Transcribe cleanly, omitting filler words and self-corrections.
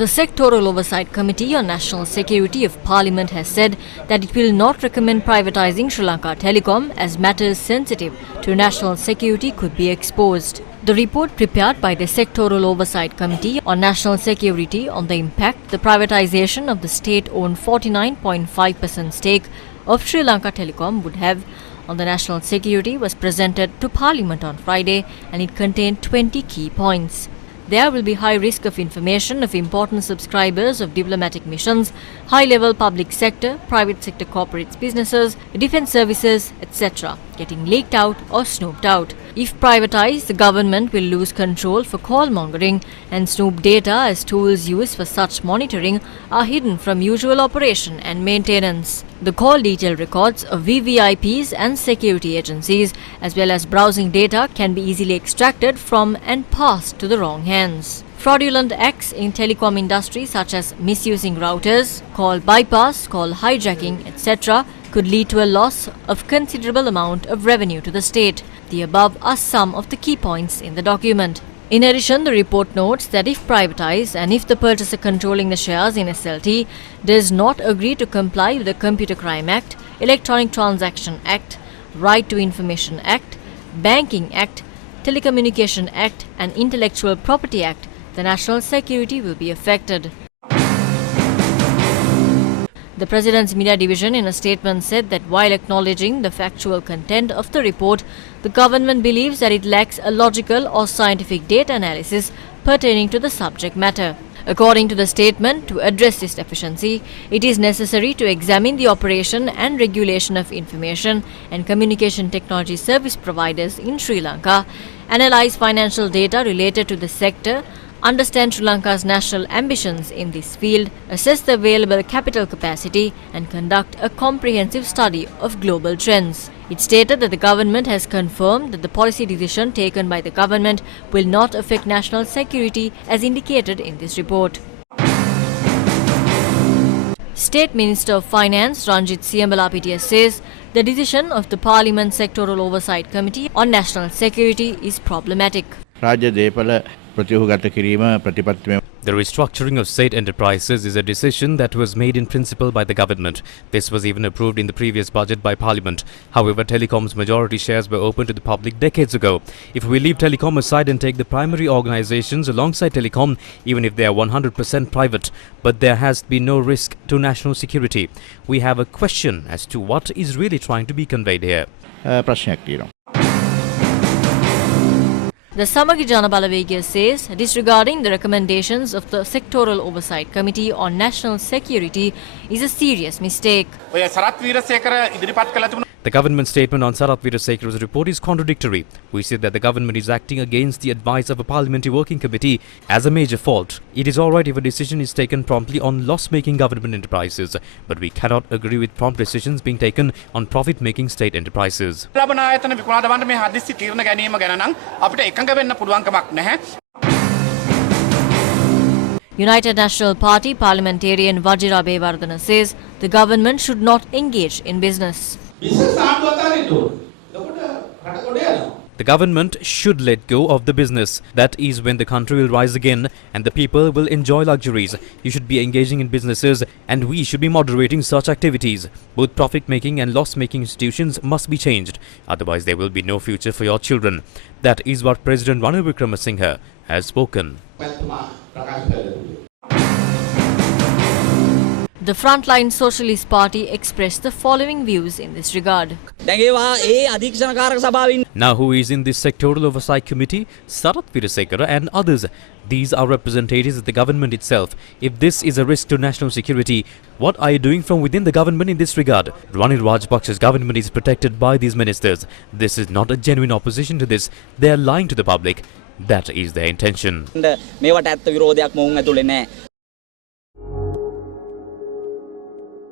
The Sectoral Oversight Committee on National Security of Parliament has said that it will not recommend privatising Sri Lanka Telecom as matters sensitive to national security could be exposed. The report prepared by the Sectoral Oversight Committee on National Security on the impact the privatisation of the state-owned 49.5% stake of Sri Lanka Telecom would have on the national security was presented to Parliament on Friday, and it contained 20 key points. There will be high risk of information of important subscribers of diplomatic missions, high-level public sector, private sector corporates, businesses, defence services, etc. getting leaked out or snooped out. If privatised, the government will lose control for call-mongering, and snoop data as tools used for such monitoring are hidden from usual operation and maintenance. The call detail records of VVIPs and security agencies, as well as browsing data, can be easily extracted from and passed to the wrong hands. Fraudulent acts in telecom industry such as misusing routers, call bypass, call hijacking, etc. could lead to a loss of considerable amount of revenue to the state. The above are some of the key points in the document. In addition, the report notes that if privatised and if the purchaser controlling the shares in SLT does not agree to comply with the Computer Crime Act, Electronic Transaction Act, Right to Information Act, Banking Act, Telecommunication Act and Intellectual Property Act, the national security will be affected. The President's Media Division in a statement said that while acknowledging the factual content of the report, the government believes that it lacks a logical or scientific data analysis pertaining to the subject matter. According to the statement, to address this deficiency, it is necessary to examine the operation and regulation of information and communication technology service providers in Sri Lanka, analyse financial data related to the sector, understand Sri Lanka's national ambitions in this field, assess the available capital capacity and conduct a comprehensive study of global trends. It stated that the government has confirmed that the policy decision taken by the government will not affect national security as indicated in this report. State Minister of Finance Ranjit Siambalapitiya says the decision of the Parliament Sectoral Oversight Committee on National Security is problematic. The restructuring of state enterprises is a decision that was made in principle by the government. This was even approved in the previous budget by Parliament. However, Telecom's majority shares were open to the public decades ago. If we leave Telecom aside and take the primary organizations alongside Telecom, even if they are 100% private, but there has been no risk to national security, we have a question as to what is really trying to be conveyed here. The Samagi Jana Balawegaya says, disregarding the recommendations of the Sectoral Oversight Committee on National Security is a serious mistake. The government statement on Sarath Weerasekara's report is contradictory. We said that the government is acting against the advice of a parliamentary working committee as a major fault. It is alright if a decision is taken promptly on loss-making government enterprises, but we cannot agree with prompt decisions being taken on profit-making state enterprises. United National Party parliamentarian Vajira Abeywardena says the government should not engage in business. The government should let go of the business. That is when the country will rise again and the people will enjoy luxuries. You should be engaging in businesses and we should be moderating such activities. Both profit-making and loss-making institutions must be changed. Otherwise, there will be no future for your children. That is what President Ranil Wickremesinghe has spoken. The Frontline Socialist Party expressed the following views in this regard. Now who is in this Sectoral Oversight Committee? Sarath Weerasekara and others. These are representatives of the government itself. If this is a risk to national security, what are you doing from within the government in this regard? Ranil Rajapaksa's government is protected by these ministers. This is not a genuine opposition to this. They are lying to the public. That is their intention.